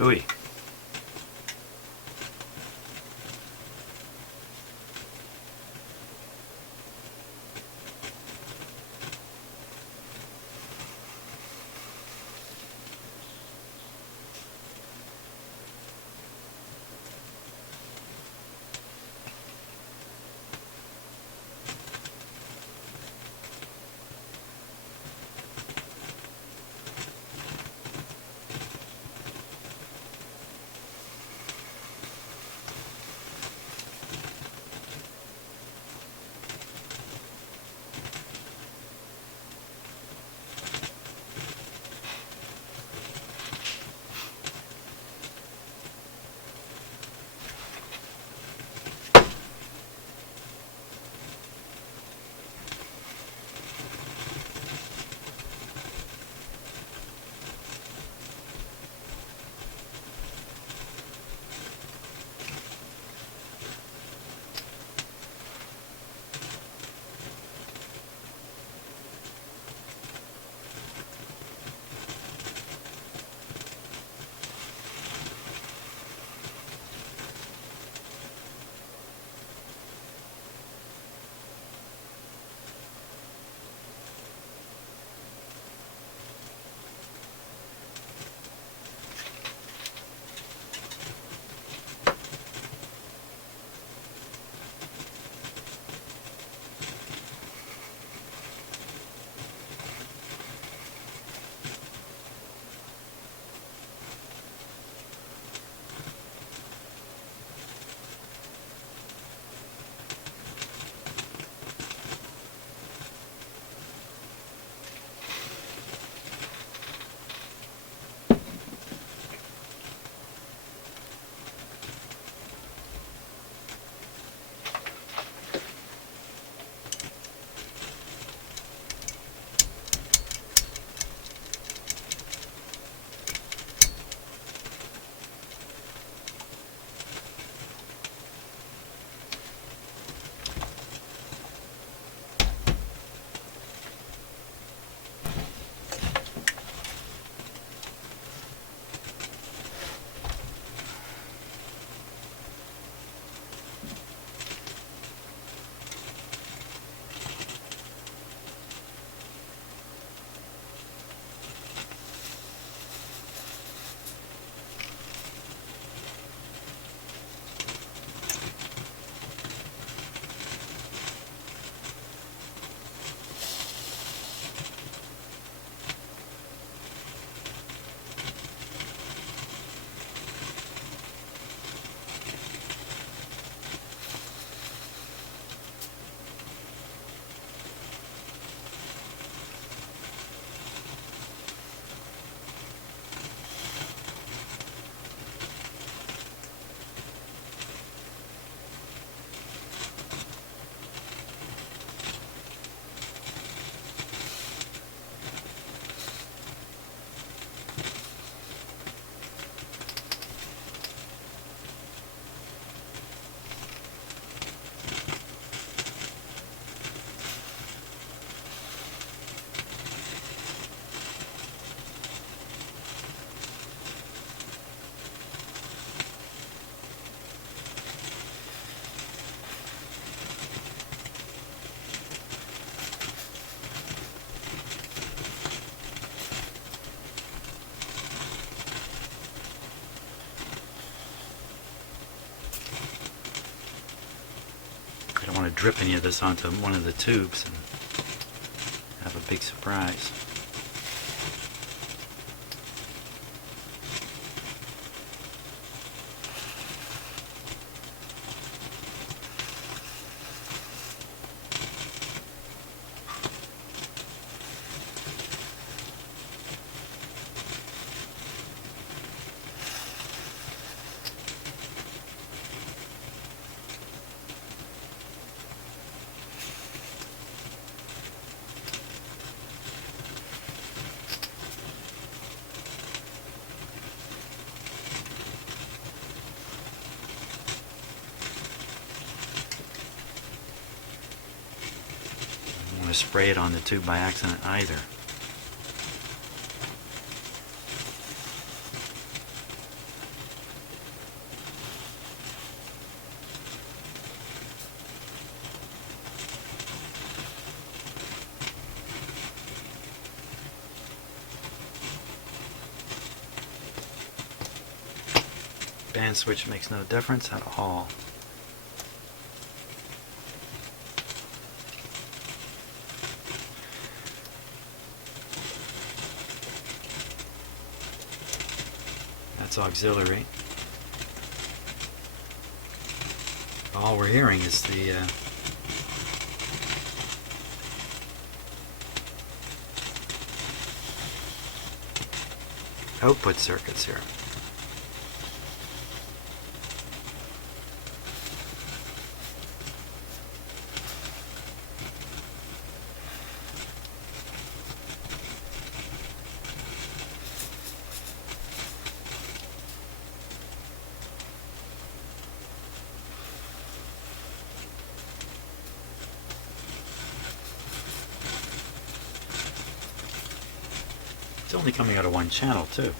Ooh. Want to drip any of this onto one of the tubes and have a big surprise. To spray it on the tube by accident either. Band switch makes no difference at all. That's auxiliary. All we're hearing is the output circuits here. It's only coming out of one channel too.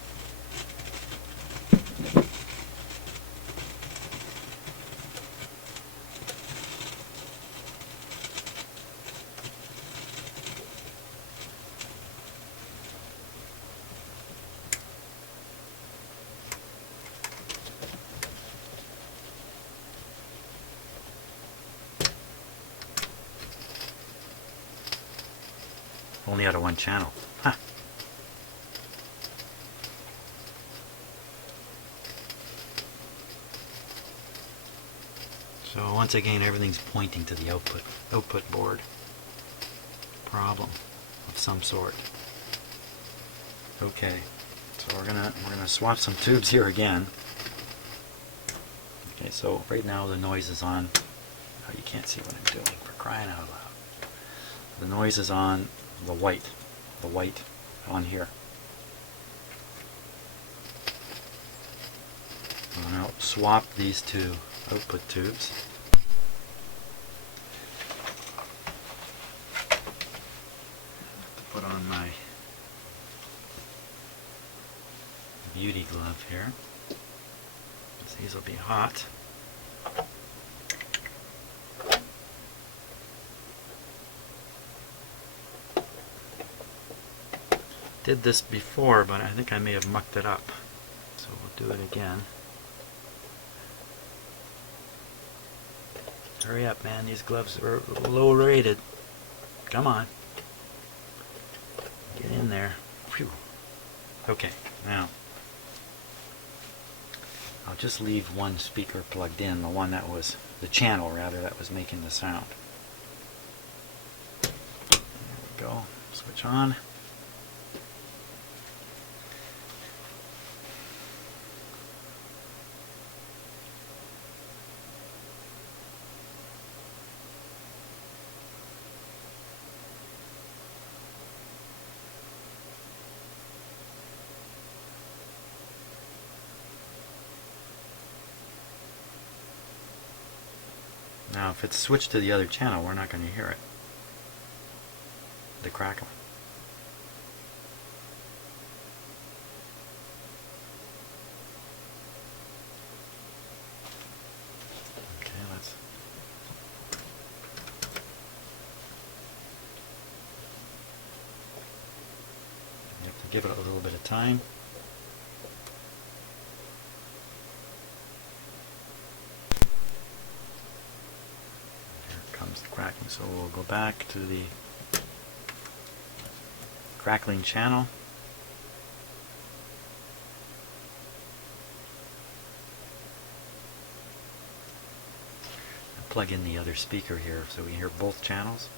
Only out of one channel. Huh. So once again, everything's pointing to the output board problem of some sort. Okay, so we're gonna swap some tubes here again. Okay, so right now the noise is on. Oh, you can't see what I'm doing, for crying out loud. The noise is on the white on here. I'll now swap these two output tubes. Put on my beauty glove here. These will be hot. Did this before, but I think I may have mucked it up. So we'll do it again. Hurry up, man. These gloves are low rated. Come on. Get in there. Phew. Okay, now I'll just leave one speaker plugged in, the one that was, the channel rather, that was making the sound. There we go. Switch on. Now if it's switched to the other channel, we're not going to hear it. The crackling. Okay, let's... You have to give it a little bit of time. Comes the cracking, so we'll go back to the crackling channel. I'll plug in the other speaker here so we hear both channels.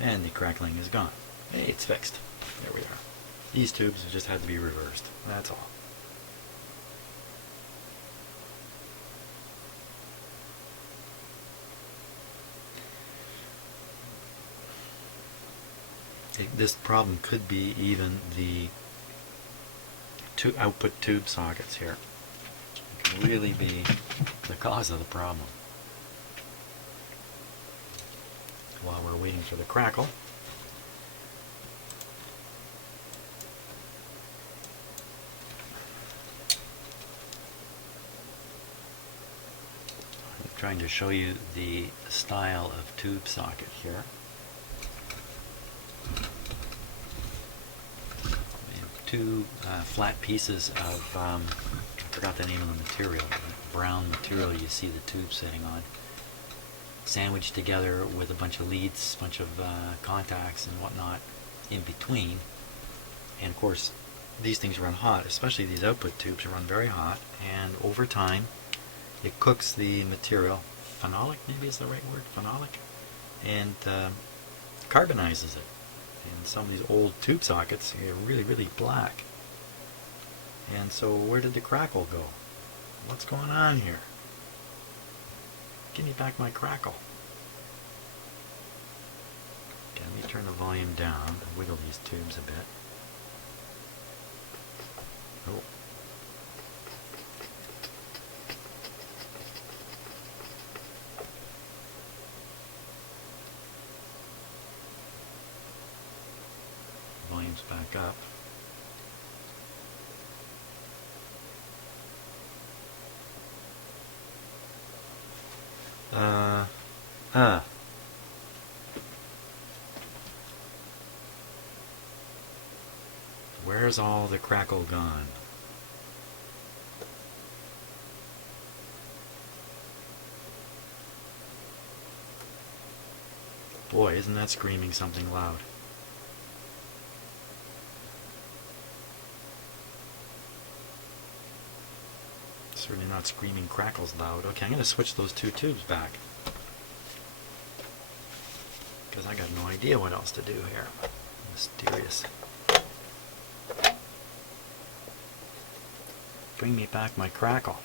And the crackling is gone. Hey, it's fixed. There we are. These tubes just had to be reversed. That's all. This problem could be even the two output tube sockets here. It could really be the cause of the problem. While we're waiting for the crackle, I'm trying to show you the style of tube socket here. two flat pieces of, I forgot the name of the material, the brown material you see the tube sitting on, sandwiched together with a bunch of leads, a bunch of contacts and whatnot in between. And of course, these things run hot, especially these output tubes run very hot, and over time it cooks the material, phenolic maybe is the right word, phenolic, and carbonizes it. And some of these old tube sockets are really, really black. And so where did the crackle go? What's going on here? Give me back my crackle. Okay, let me turn the volume down and wiggle these tubes a bit. Oh. Volume's back up. Where's all the crackle gone? Boy, isn't that screaming something loud? Certainly not screaming crackles loud. Okay, I'm going to switch those two tubes back, because I got no idea what else to do here. Mysterious. Bring me back my crackle.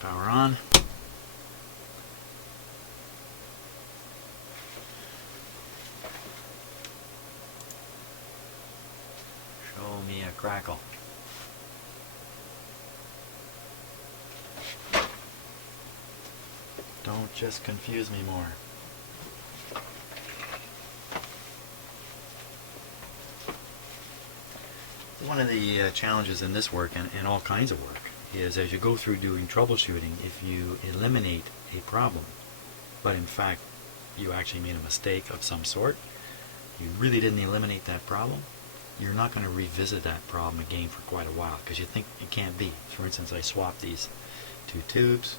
Power on. Show me a crackle. Don't just confuse me more. One of the challenges in this work, and all kinds of work, is as you go through doing troubleshooting, if you eliminate a problem, but in fact you actually made a mistake of some sort, you really didn't eliminate that problem, you're not going to revisit that problem again for quite a while, because you think it can't be. For instance, I swapped these two tubes.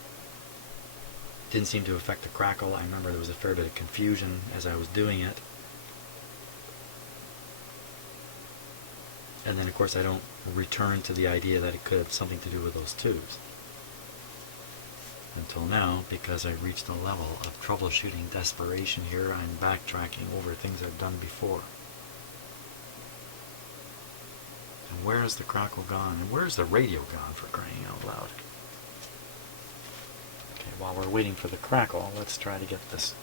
Didn't seem to affect the crackle. I remember there was a fair bit of confusion as I was doing it. And then of course I don't return to the idea that it could have something to do with those tubes. Until now, because I've reached a level of troubleshooting desperation here, I'm backtracking over things I've done before. And where is the crackle gone? And where's the radio gone, for crying out loud? Okay, while we're waiting for the crackle, let's try to get this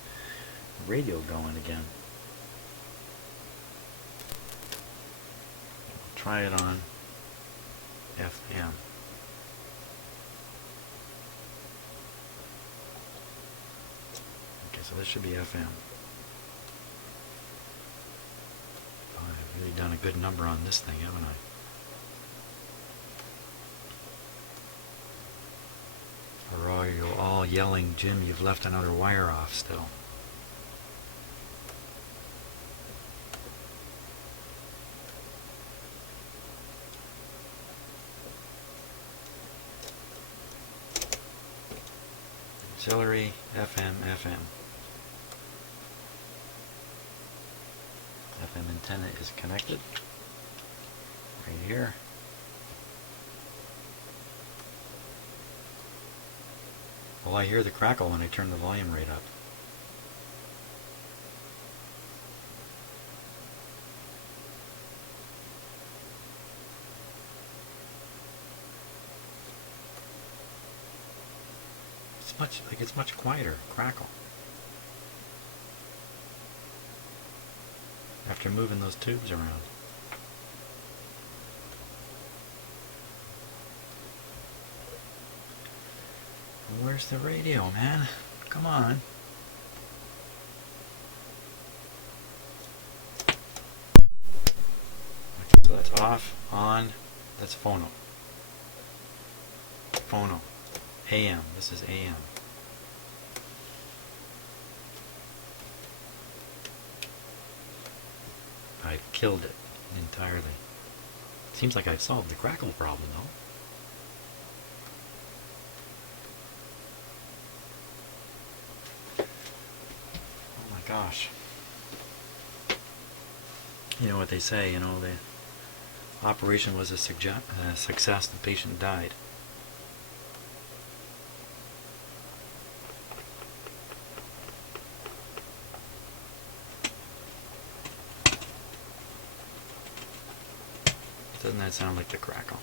radio going again. Try it on FM. Okay, so this should be FM. Oh, I've really done a good number on this thing, haven't I? Or are you all yelling, Jim, you've left another wire off still? Auxiliary, FM, FM. FM antenna is connected right here. Well, I hear the crackle when I turn the volume rate up. It's much quieter, crackle. After moving those tubes around. Where's the radio, man? Come on. Okay, so that's off, on, that's phono. Phono. AM, this is AM. I've killed it entirely. Seems like I've solved the crackle problem though. Oh my gosh. You know what they say, the operation was a success, the patient died. Doesn't that sound like the crackle?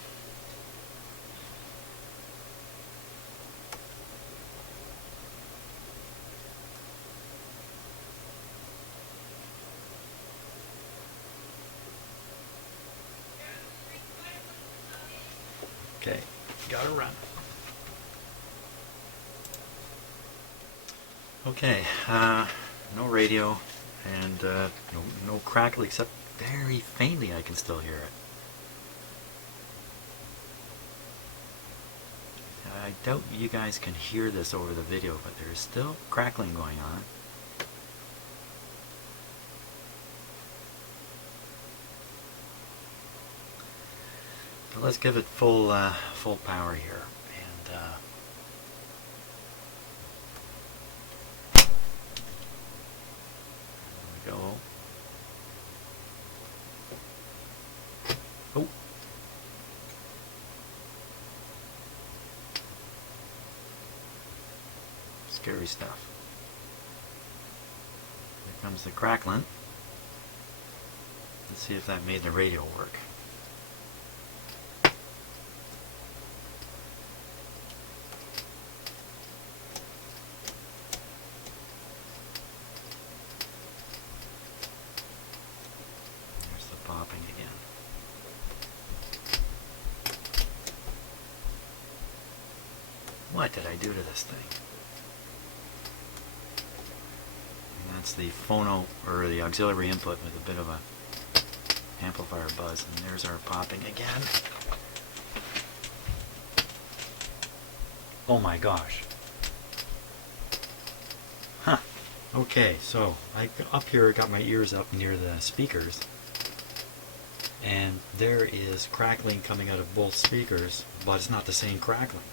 Okay, gotta run. Okay, no radio and no crackle, except very faintly I can still hear it. I doubt you guys can hear this over the video, but there's still crackling going on. But let's give it full power here, and there we go. Oh. Scary stuff. Here comes the crackling. Let's see if that made the radio work. There's the popping again. What did I do to this thing? That's the phono, or the auxiliary input, with a bit of a amplifier buzz, and there's our popping again. Oh my gosh. Huh. Okay, so I up here got my ears up near the speakers, and there is crackling coming out of both speakers, but it's not the same crackling.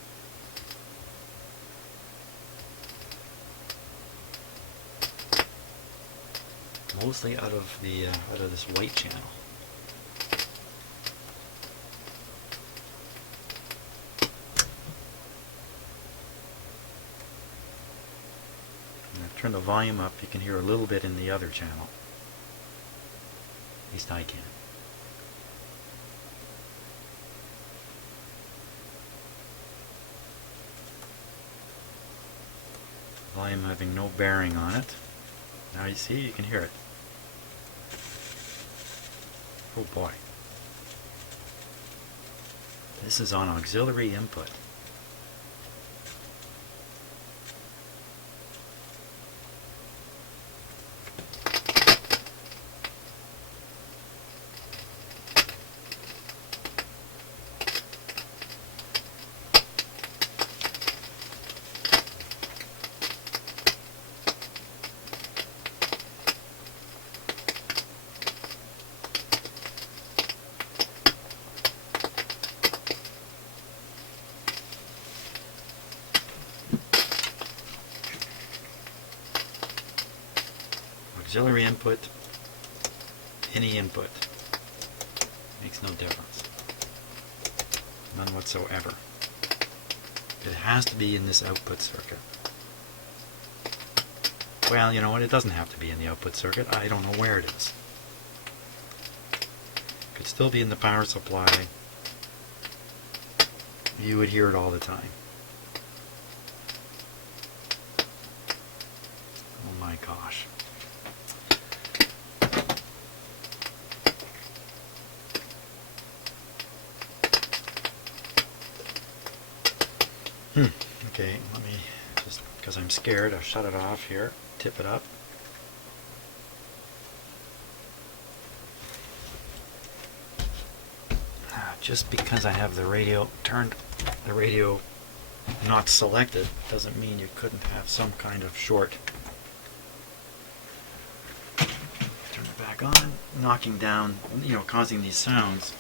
Mostly out of this white channel. And I've turned the volume up. You can hear a little bit in the other channel. At least I can. Volume having no bearing on it. Now you see, you can hear it. Oh boy. This is on auxiliary input. Auxiliary input, any input, makes no difference. None whatsoever. It has to be in this output circuit. Well, you know what, it doesn't have to be in the output circuit. I don't know where it is. It could still be in the power supply. You would hear it all the time. Oh my gosh. Okay, let me just, because I'm scared, I'll shut it off here, tip it up. Just because I have the radio turned, the radio not selected, doesn't mean you couldn't have some kind of short. Turn it back back on, knocking down, causing these sounds.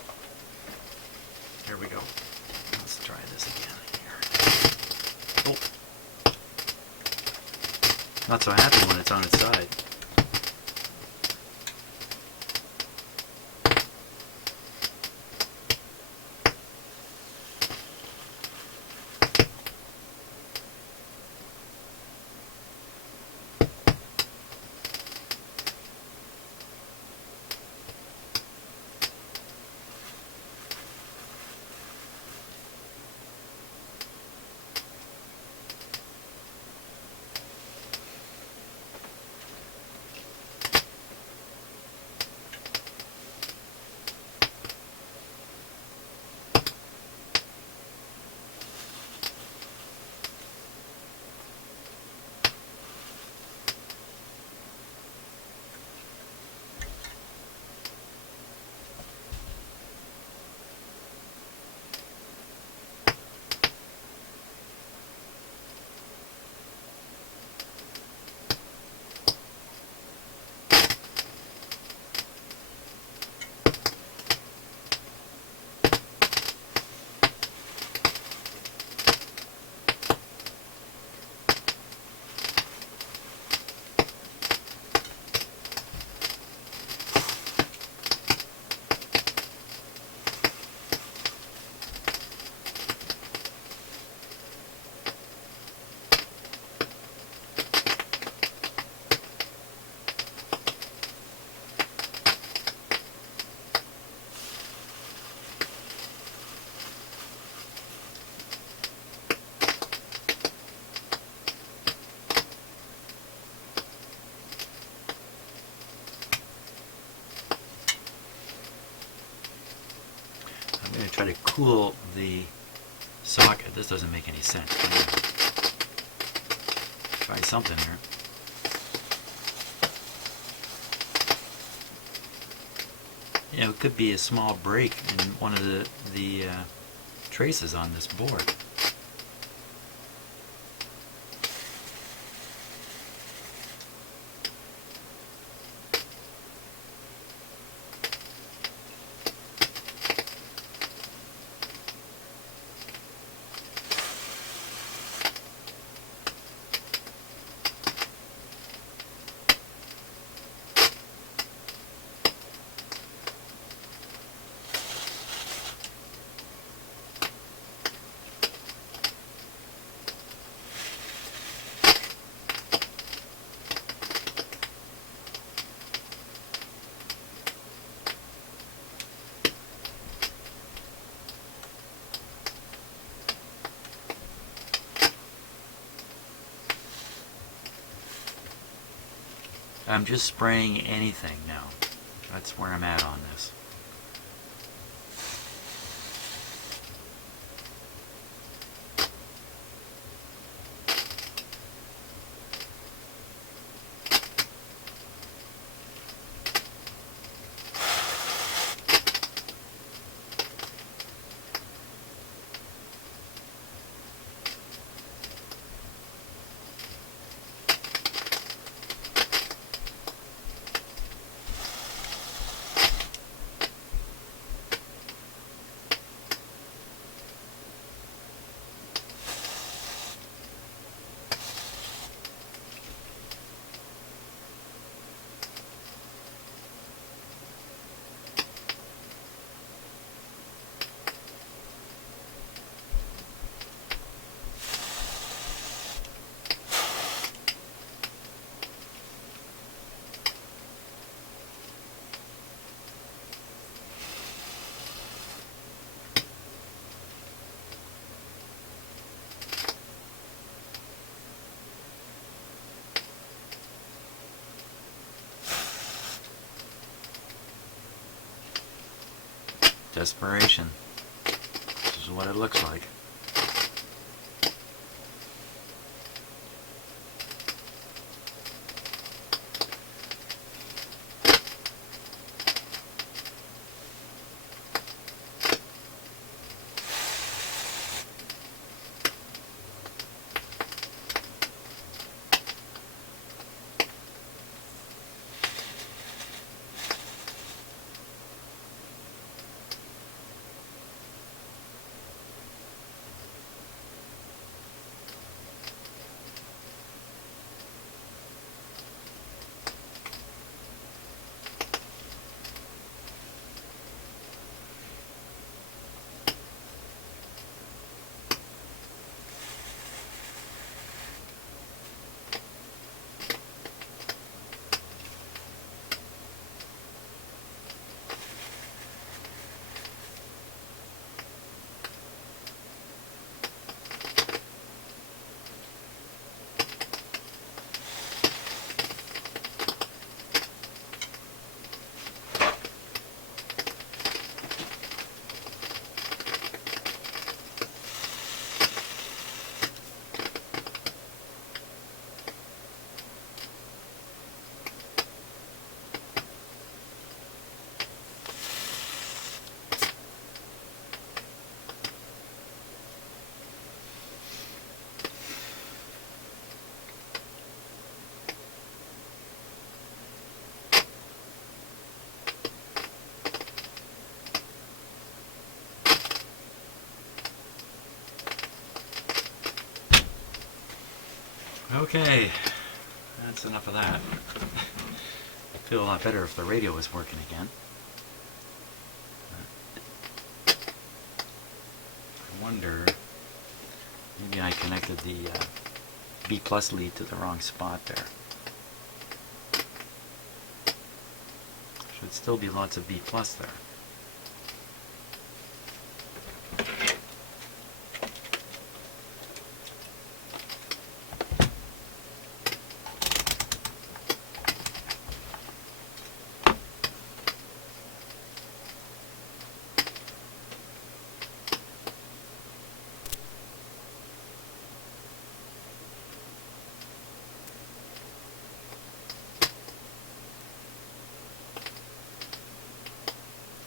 Here we go. Let's try this again here. Oh. Not so happy when it's on its side. I'm going to try to cool the socket. This doesn't make any sense. Try something here. It could be a small break in one of the traces on this board. I'm just spraying anything now. That's where I'm at on this. Desperation. This is what it looks like. Okay, that's enough of that. I'd feel a lot better if the radio was working again. I wonder, maybe I connected the B plus lead to the wrong spot there. Should still be lots of B plus there.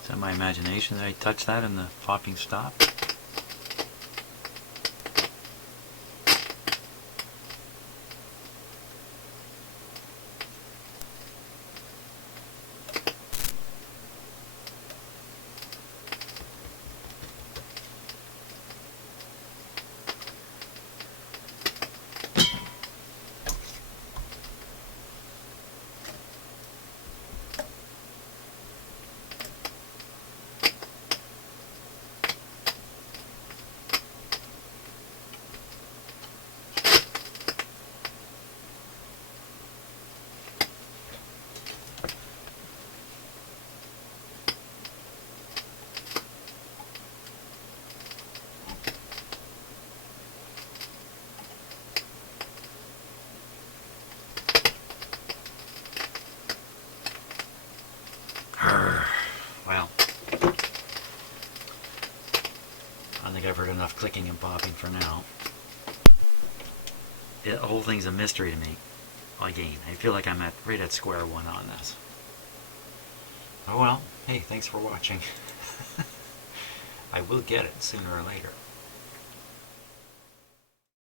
Is that my imagination that I touched that and the popping stopped? Well, I think I've heard enough clicking and popping for now. The whole thing's a mystery to me. Again, I feel like I'm right at square one on this. Oh well, hey, thanks for watching. I will get it sooner or later.